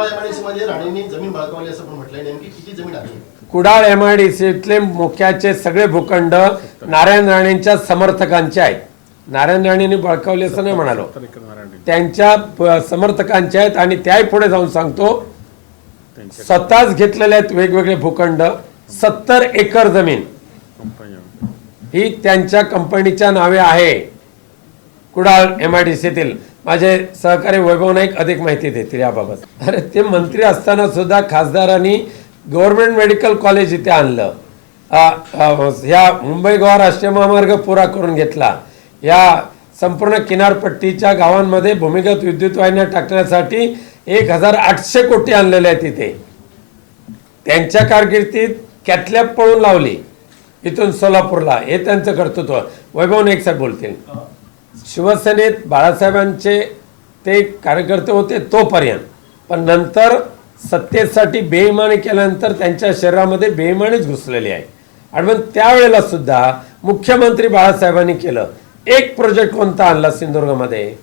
कुडाळमध्ये राणेंनी जमीन असं पण म्हटलंय. नेमकी किती जमीन आहे? कुडाळ एम आय डी सीतले मुख्याचे सगळे भूखंड नारायण राणेंच्या समर्थकांचे आहेत. नारायण राणेंनी बळकावले असं नाही म्हणालो. त्यांच्या समर्थकांचे आहेत आणि त्याही पुढे जाऊन सांगतो स्वतःच घेतलेले आहेत वेगवेगळे भूखंड सत्तर एकर जमीन. ही त्यांच्या कंपनीच्या नावे आहे. कुडाळ एम आय डी सीतील माझे सहकारी वैभव नाईक अधिक माहिती देतील याबाबत. अरे ते मंत्री असताना सुद्धा खासदारांनी गव्हर्नमेंट मेडिकल कॉलेज इथे आणलं. ह्या या मुंबई गोवा राष्ट्रीय महामार्ग पुरा करून घेतला. या संपूर्ण किनारपट्टीच्या गावांमध्ये भूमिगत विद्युत वाहिन्या टाकण्यासाठी एक हजार आठशे कोटी आणलेले आहेत तिथे त्यांच्या कारकिर्दीत कॅथलॅब पळून लावली. इथून सोलापूरला. हे त्यांचं कर्तृत्व. वैभव नाईक साहेब बोलतील. शिवसेनेत बाळासाहेबांचे ते कार्यकर्ते होते तोपर्यंत. पण नंतर सत्तेसाठी बेईमानी केल्यानंतर त्यांच्या शरीरामध्ये बेईमानीच घुसलेली आहे. आणि मग त्यावेळेला सुद्धा मुख्यमंत्री बाळासाहेबांनी केलं. एक प्रोजेक्ट कोणता आणला सिंधुदुर्गमध्ये?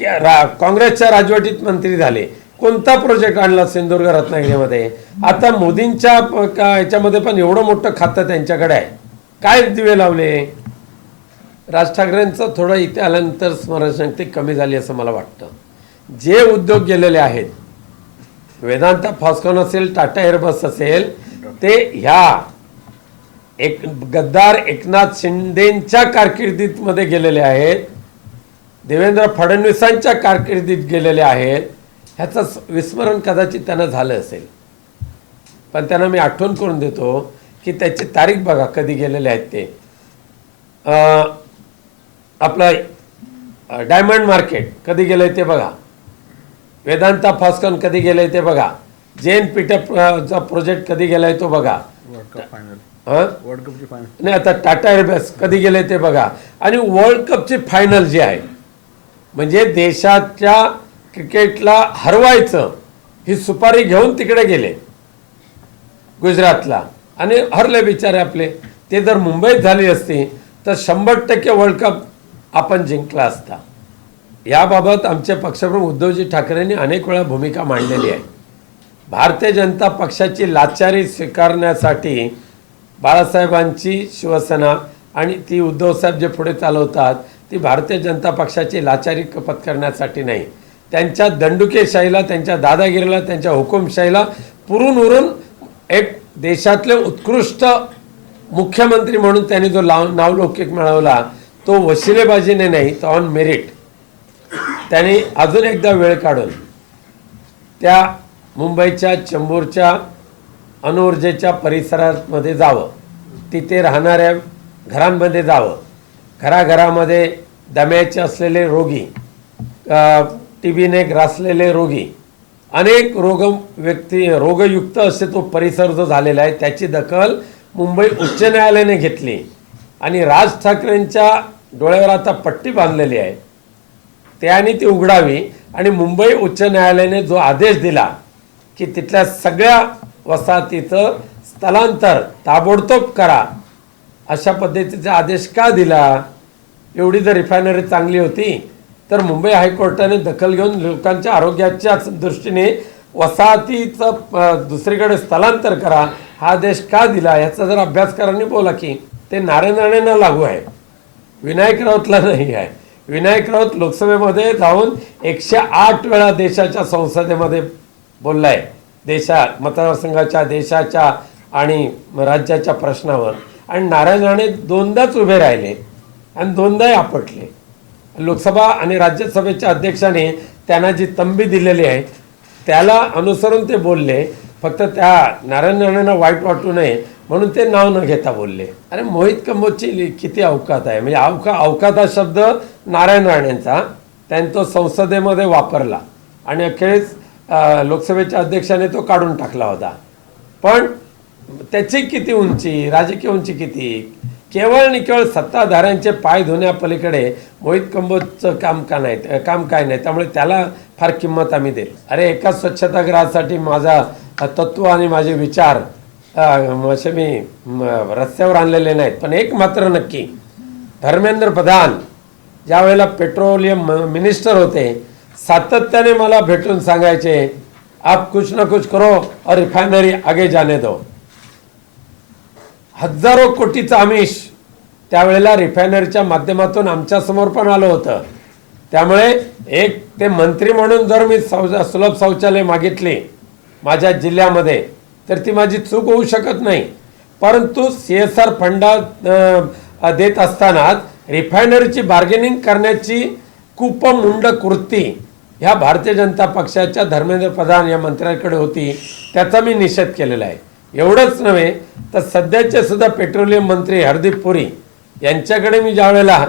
रा- काँग्रेसच्या राजवटीत मंत्री झाले. कोणता प्रोजेक्ट आणला सिंधुदुर्ग रत्नागिरीमध्ये? आता मोदींच्या का- याच्यामध्ये पण एवढं मोठं खातं त्यांच्याकडे आहे. काय दिवे लावले? राज ठाकरेंचं थोडं इथे आल्यानंतर स्मरणशक्ती कमी झाली असं मला वाटतं. जे उद्योग गेलेले आहेत वेदांता फॉस्कॉन असेल टाटा एअरबस असेल ते ह्या एक गद्दार एकनाथ शिंदेंच्या कारकिर्दीत मध्ये गेलेले आहेत देवेंद्र फडणवीसांच्या कारकिर्दीत गेलेले आहेत ह्याचं विस्मरण कदाचित त्यांना झालं असेल. पण त्यांना मी आठवण करून देतो की त्याची तारीख बघा कधी गेलेले आहेत ते. आपलं डायमंड मार्केट कधी गेलंय ते बघा. वेदांता फॉस्कॉन कधी गेलंय ते बघा. जैन पीठचा प्रोजेक्ट कधी गेलाय तो बघा. World cup final? वर्ल्ड कपची फायनल नाही आता टाटा एअरबेस कधी गेले ते बघा. आणि वर्ल्ड कपची फायनल जी आहे म्हणजे देशाच्या क्रिकेटला हरवायचं ही सुपारी घेऊन तिकडे गेले. गुजरातला. आणि हरले बिचारे आपले. ते जर मुंबईत झाली असती तर शंभर टक्के वर्ल्ड कप आपण जिंकला असता. याबाबत आमचे पक्षप्रमुख उद्धवजी ठाकरेंनी अनेक वेळा भूमिका मांडलेली आहे. भारतीय जनता पक्षाची लाचारी स्वीकारण्यासाठी बाळासाहेबांची शिवसेना आणि ती उद्धवसाहेब जे पुढे चालवतात ती भारतीय जनता पक्षाची लाचारी कपत करण्यासाठी नाही. त्यांच्या दंडुकेशाहीला त्यांच्या दादागिरीला त्यांच्या हुकुमशाहीला पुरून उरून एक देशातले उत्कृष्ट मुख्यमंत्री म्हणून त्यांनी जो लाव नावलौकिक मिळवला तो वशिलेबाजीने नाही तर ऑन मेरिट त्याने अजून एकदा वेळ काढून त्या मुंबईच्या चेंबूरच्या अणुऊर्जेच्या परिसरामध्ये जावं. तिथे राहणाऱ्या घरांमध्ये जावं. घराघरामध्ये दम्याचे असलेले रोगी टी बीने ग्रासलेले रोगी अनेक रोग व्यक्ती रोगयुक्त असे तो परिसर जो झालेला आहे त्याची दखल मुंबई उच्च न्यायालयाने घेतली. आणि राज ठाकरेंच्या डोळ्यावर आता पट्टी बांधलेली आहे. त्याने ती उघडावी आणि मुंबई उच्च न्यायालयाने जो आदेश दिला की तिथल्या सगळ्या वसाहतीचं स्थलांतर ताबडतोब करा अशा पद्धतीचा आदेश का दिला? एवढी जर रिफायनरी चांगली होती तर मुंबई हायकोर्टाने दखल घेऊन लोकांच्या आरोग्याच्या दृष्टीने वसाहतीचं दुसरीकडे स्थलांतर करा हा आदेश का दिला? याचा जर अभ्यासकारांनी बोला की ते नारायण राणेंना लागू आहे. विनायक राऊतला नाही आहे. विनायक राऊत लोकसभेमध्ये जाऊन एकशे आठ वेळा देशाच्या संसदेमध्ये बोललाय. देशा मतदारसंघाच्या देशाच्या आणि राज्याच्या प्रश्नावर. आणि नारायण राणे दोनदाच उभे राहिले आणि दोनदाही आपटले. लोकसभा आणि राज्यसभेच्या अध्यक्षाने त्यांना जी तंबी दिलेली आहे त्याला अनुसरून ते बोलले. फक्त त्या नारायण राणेंना वाईट वाटू नये. म्हणून ते नाव न घेता बोलले. अरे मोहित कंबोजची किती अवकात आहे. म्हणजे अवका अवकात हा शब्द नारायण राणेंचा. त्यांनी तो संसदेमध्ये वापरला. आणि अखेरीस लोकसभेच्या अध्यक्षाने तो काढून टाकला होता. पण त्याची किती उंची राजकीय उंची किती? केवळ आणि केवळ सत्ताधाऱ्यांचे पाय धुण्यापलीकडे मोहित कंबोजचं काम का नाही? काम काय नाही? त्यामुळे त्याला फार किंमत आम्ही देईल. अरे एका स्वच्छतागृहासाठी माझा तत्व आणि माझे विचार असे मी रस्त्यावर आणलेले नाहीत पण एक मात्र नक्की. धर्मेंद्र प्रधान ज्या वेळेला पेट्रोलियम मिनिस्टर होते सातत्याने मला भेटून सांगायचे आप कुछ ना कुछ करो और रिफायनरी आगे जाने दो. हजारो कोटीचं आमिष त्यावेळेला रिफायनरीच्या माध्यमातून आमच्यासमोर पण आलं होतं. त्यामुळे एक ते मंत्री म्हणून जर मी सौ सुलभ शौचालय मागितली माझ्या जिल्ह्यामध्ये तर ती माझी चूक होऊ शकत नाही. परंतु सी एस आर फंडा देत असताना रिफायनरीची बार्गेनिंग करण्याची कुपमुंड कृती ह्या भारतीय जनता पक्षाच्या धर्मेंद्र प्रधान या मंत्र्याकडे होती. त्याचा मी निषेध केलेला आहे. एवढंच नव्हे तर सध्याचे सुद्धा पेट्रोलियम मंत्री हरदीप पुरी यांच्याकडे मी ज्यावेळेला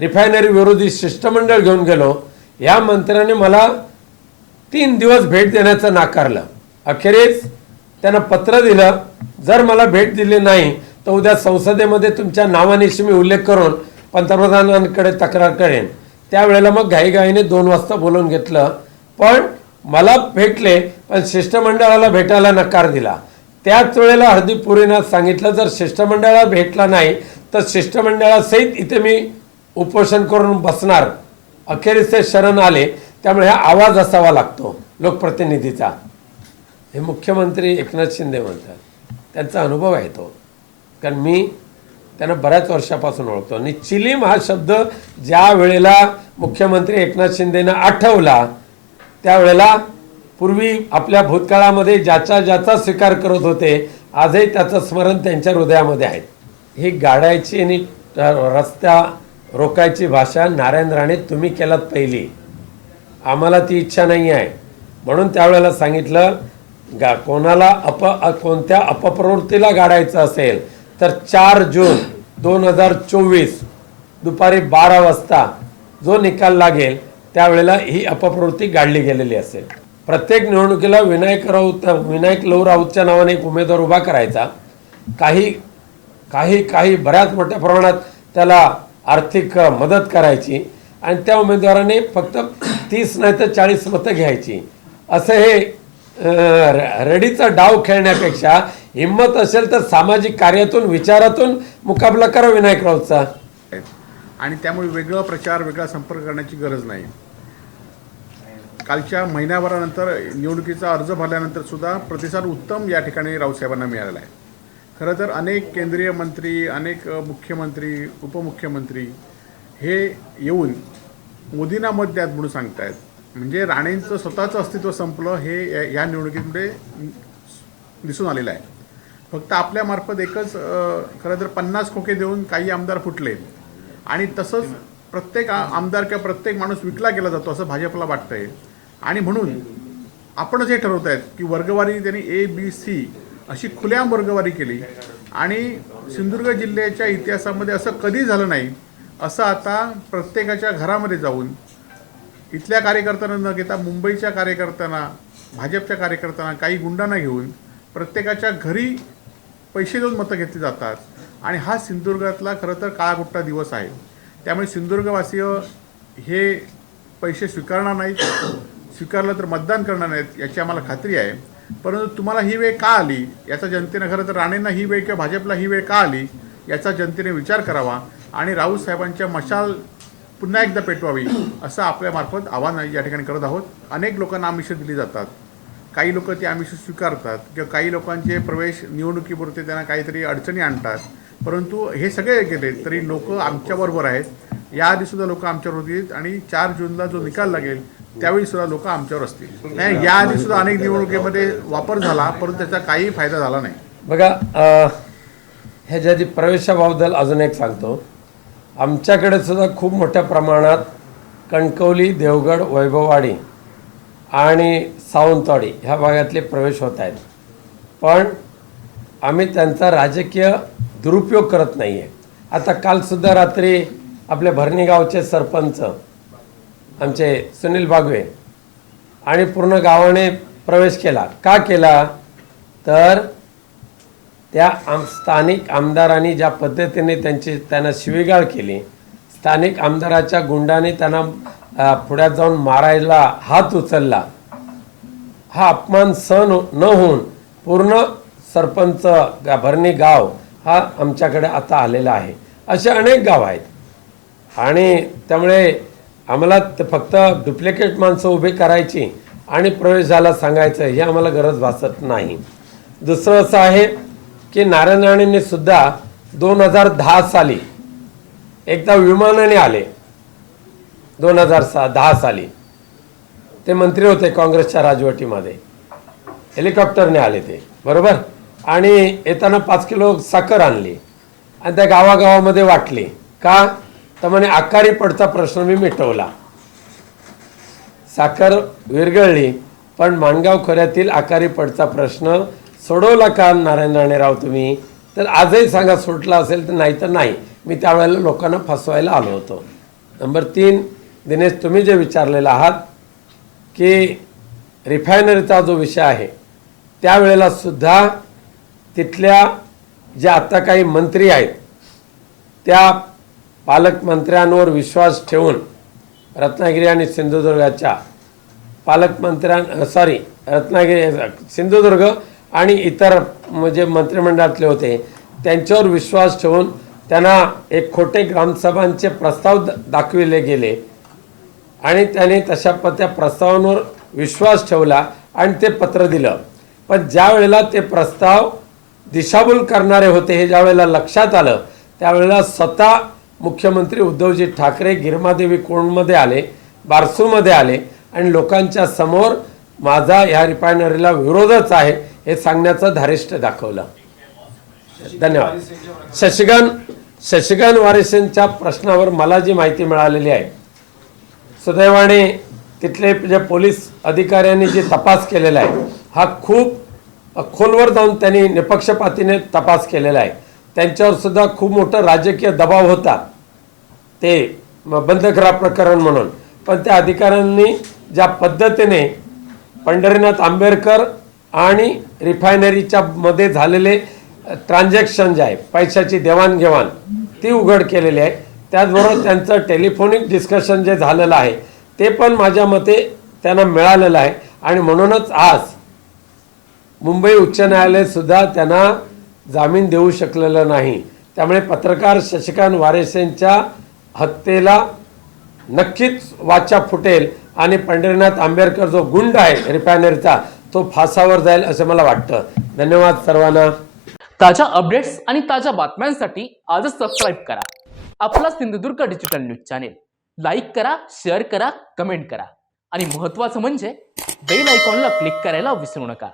रिफायनरी विरोधी शिष्टमंडळ घेऊन गेलो या मंत्र्याने मला तीन दिवस भेट देण्याचं नाकारलं. अखेरीस त्यानं पत्र दिलं. जर मला भेट दिली नाही तर उद्या संसदेमध्ये तुमच्या नावानिशी मी उल्लेख करून पंतप्रधानांकडे तक्रार करेन. त्यावेळेला मग घाईघाईने दोन वाजता बोलवून घेतलं. पण मला भेटले पण शिष्टमंडळाला भेटायला नकार दिला. त्याच वेळेला हरदीप पुरीनं सांगितलं जर शिष्टमंडळाला भेटला नाही तर शिष्टमंडळासहित इथे मी उपोषण करून बसणार. अखेरीस ते शरण आले त्यामुळे हा आवाज असावा लागतो लोकप्रतिनिधीचा. हे मुख्यमंत्री एकनाथ शिंदे म्हणतात. त्यांचा अनुभव आहे तो. कारण मी त्यांना बऱ्याच वर्षापासून ओळखतो. आणि चिलीम हा शब्द ज्या वेळेला मुख्यमंत्री एकनाथ शिंदेनं आठवला त्यावेळेला पूर्वी आपल्या भूतकाळामध्ये ज्याचा ज्याचा स्वीकार करत होते आजही त्याचं स्मरण त्यांच्या हृदयामध्ये आहे. ही गाड्याची आणि रस्त्या रोकायची भाषा नारायण राणे तुम्ही केलात पहिली. आम्हाला ती इच्छा नाही आहे म्हणून त्यावेळेला सांगितलं गा कोणाला अप कोणत्या अपप्रवृत्तीला गाडायचं असेल तर चार जून दोन हजार चोवीस दुपारी बारा वाजता जो निकाल लागेल त्यावेळेला ही अपप्रवृत्ती गाडली गेलेली असेल. प्रत्येक निवडणुकीला विनायक राऊत विनायक लव राऊतच्या नावाने एक उमेदवार उभा करायचा. काही काही काही बऱ्याच मोठ्या प्रमाणात त्याला आर्थिक मदत करायची आणि त्या उमेदवाराने फक्त तीस नाही तर चाळीस मतं घ्यायची. असं हे रेडीचा डाव खेळण्यापेक्षा हिंमत असेल तर सामाजिक कार्यातून विचारातून मुकाबला करा विनायक राऊतचा. आणि त्यामुळे वेगळा प्रचार वेगळा संपर्क करण्याची गरज नाही. कालच्या महिन्याभरानंतर निवडणुकीचा अर्ज भरल्यानंतर सुद्धा प्रतिसाद उत्तम या ठिकाणी राऊतसाहेबांना मिळालेला आहे. खरं तर अनेक केंद्रीय मंत्री अनेक मुख्यमंत्री उपमुख्यमंत्री हे येऊन मोदींना मत द्यात म्हणून सांगतायत. म्हणजे राणेंचं स्वतःचं अस्तित्व संपलं हे या- निवडणुकीमध्ये दिसून आलेलं आहे. फक्त आपल्यामार्फत एकच खरं तर पन्नास खोके देऊन काही आमदार फुटले. आणि तसंच प्रत्येक आमदार किंवा प्रत्येक माणूस विकला गेला जातो असं भाजपला वाटतंय. आणि म्हणून आपणच हे ठरवत आहेत की वर्गवारी त्यांनी ए बी सी अशी खुल्याम वर्गवारी केली. आणि सिंधुदुर्ग जिल्ह्याच्या इतिहासामध्ये असं कधी झालं नाही असं आता प्रत्येकाच्या घरामध्ये जाऊन इथल्या कार्यकर्त्यांना न घेता मुंबईच्या कार्यकर्त्यांना भाजपच्या कार्यकर्त्यांना काही गुंडांना घेऊन प्रत्येकाच्या घरी पैसे देऊन मतं घेतली जातात. आणि हा सिंधुदुर्गातला खरं तर काळाकुट्टा दिवस आहे. त्यामुळे सिंधुदुर्गवासीय हे पैसे स्वीकारणार नाहीत. स्वीकारलं तर मतदान करणार नाहीत याची आम्हाला खात्री आहे. परंतु तुम्हाला ही वेळ का आली? याचा जनतेनं खरं तर राणेंना ही वेळ किंवा भाजपला ही वेळ का आली? याचा जनतेने विचार करावा. आणि राऊत साहेबांच्या मशाल पुन्हा एकदा पेटवावी असं आपल्यामार्फत आव्हान या ठिकाणी करत आहोत. अनेक लोकांना आमिष दिली जातात. काही लोक ती आमिष स्वीकारतात किंवा काही लोकांचे प्रवेश निवडणुकीपुरते त्यांना काहीतरी अडचणी आणतात. परंतु हे सगळे केले तरी लोक आमच्याबरोबर आहेत. याआधी सुद्धा लोक आमच्यावर होतील आणि चार जूनला जो निकाल लागेल त्यावेळी सुद्धा लोक आमच्यावर असतील. नाही याआधी सुद्धा अनेक निवडणुकीमध्ये वापर झाला परंतु त्याचा काही फायदा झाला नाही. बघा ह्या ह्याच्या प्रवेशाबाबद्दल अजून एक सांगतो. आमच्याकडे सुद्धा खूप मोठ्या प्रमाणात कणकवली देवगड वैभववाडी आणि सावंतवाडी ह्या भागातले प्रवेश होत आहेत. पण आम्ही त्यांचा राजकीय दुरुपयोग करत नाही आहे आता कालसुद्धा रात्री आपले भरणी गावचे सरपंच आमचे सुनील बागवे आणि पूर्ण गावाने प्रवेश केला. का केला? तर त्या आम स्थानिक आमदारांनी ज्या पद्धतीने त्यांची त्यांना शिवीगाळ केली स्थानिक आमदाराच्या गुंडाने त्यांना पुढ्यात जाऊन मारायला हात उचलला. हा अपमान सहन हो- न होऊन पूर्ण सरपंच भरणी गाव हा आमच्याकडे आता आलेला आहे. असे अनेक गाव आहेत. आणि त्यामुळे आम्हाला फक्त डुप्लिकेट माणसं उभी करायची आणि प्रवेश झाला सांगायचं हे आम्हाला गरज भासत नाही. दुसरं असं आहे की नारायण राणेंनी सुद्धा दोन हजार दहा साली एकदा विमानाने आले. दोन हजार सा दहा साली. ते मंत्री होते काँग्रेसच्या राजवटीमध्ये. हेलिकॉप्टरने आले ते. बरोबर? आणि येताना पाच किलो साखर आणली. आणि त्या गावागावामध्ये वाटली. का? तर म्हणे आकारी पडचा प्रश्न मी मिटवला. साखर विरघळली. पण माणगाव खोऱ्यातील आकारी पडचा प्रश्न सोडवला का नारायण राणेराव तुम्ही? तर आजही सांगा सुटला असेल तर नाही तर नाही. मी त्यावेळेला लोकांना फसवायला आलो होतो. नंबर तीन दिनेश तुम्ही जे विचारलेलं आहात की रिफायनरीचा जो विषय आहे त्यावेळेला सुद्धा तिथल्या ज्या आता काही मंत्री आहेत त्या पालकमंत्र्यांवर विश्वास ठेवून रत्नागिरी आणि सिंधुदुर्गाच्या पालकमंत्र्यां सॉरी रत्नागिरी सिंधुदुर्ग आणि इतर म्हणजे मंत्रिमंडळातले होते त्यांच्यावर विश्वास ठेवून त्यांना एक खोटे ग्रामसभांचे प्रस्ताव द- दाखविले गेले. आणि त्याने तशा प त्या प्रस्तावांवर विश्वास ठेवला आणि ते पत्र दिलं. पण ज्या वेळेला ते प्रस्ताव दिशाभूल करणारे होते हे ज्या वेळेला लक्षात आलं त्यावेळेला स्वतः मुख्यमंत्री उद्धवजी ठाकरे गिरमादेवी कोणमध्ये आले बारसूमध्ये आले आणि लोकांच्या समोर माझा ह्या रिफायनरीला विरोधच आहे हे सांगण्याचं धारिष्ट दाखवलं. धन्यवाद. शशिकांत शशिकांत वारिसेंच्या प्रश्नावर मला जी माहिती मिळालेली आहे सुदैवाने तिथले जे पोलीस अधिकाऱ्यांनी जे तपास केलेला आहे हा खूप खोलवर जाऊन त्यांनी निपक्षपातीने तपास केलेला आहे. त्यांच्यावर सुद्धा खूप मोठं राजकीय दबाव होता. ते म- प्रकरण म्हणून. पण त्या अधिकाऱ्यांनी ज्या पद्धतीने पंढरीनाथ आंबेडकर आणि रिफायनरीच्या मध्ये झालेले ट्रान्झॅक्शन जे आहे पैशाची देवाणघेवाण ती उघड केलेली आहे. त्याचबरोबर त्यांचं टेलिफोनिक डिस्कशन जे झालेलं आहे ते पण माझ्या मते त्यांना मिळालेलं आहे. आणि म्हणूनच आज मुंबई उच्च न्यायालयसुद्धा त्यांना जामीन देऊ शकलेलं नाही. त्यामुळे पत्रकार शशिकांत वारेसेंच्या हत्येला नक्कीच वाचा फुटेल. आणि पंढरीनाथ आंबेडकर जो गुंड आहे रिफायनरीचा तो फासावर जाईल असं मला वाटतं. धन्यवाद सर्वांना. ताज्या अपडेट्स आणि ताज्या बातम्यांसाठी आजच सबस्क्राईब करा. आपला Sindhudurg digital news channel like करा शेअर करा कमेंट करा. आणि महत्त्वाचं म्हणजे बेल आयकॉनला क्लिक करायला विसरू नका.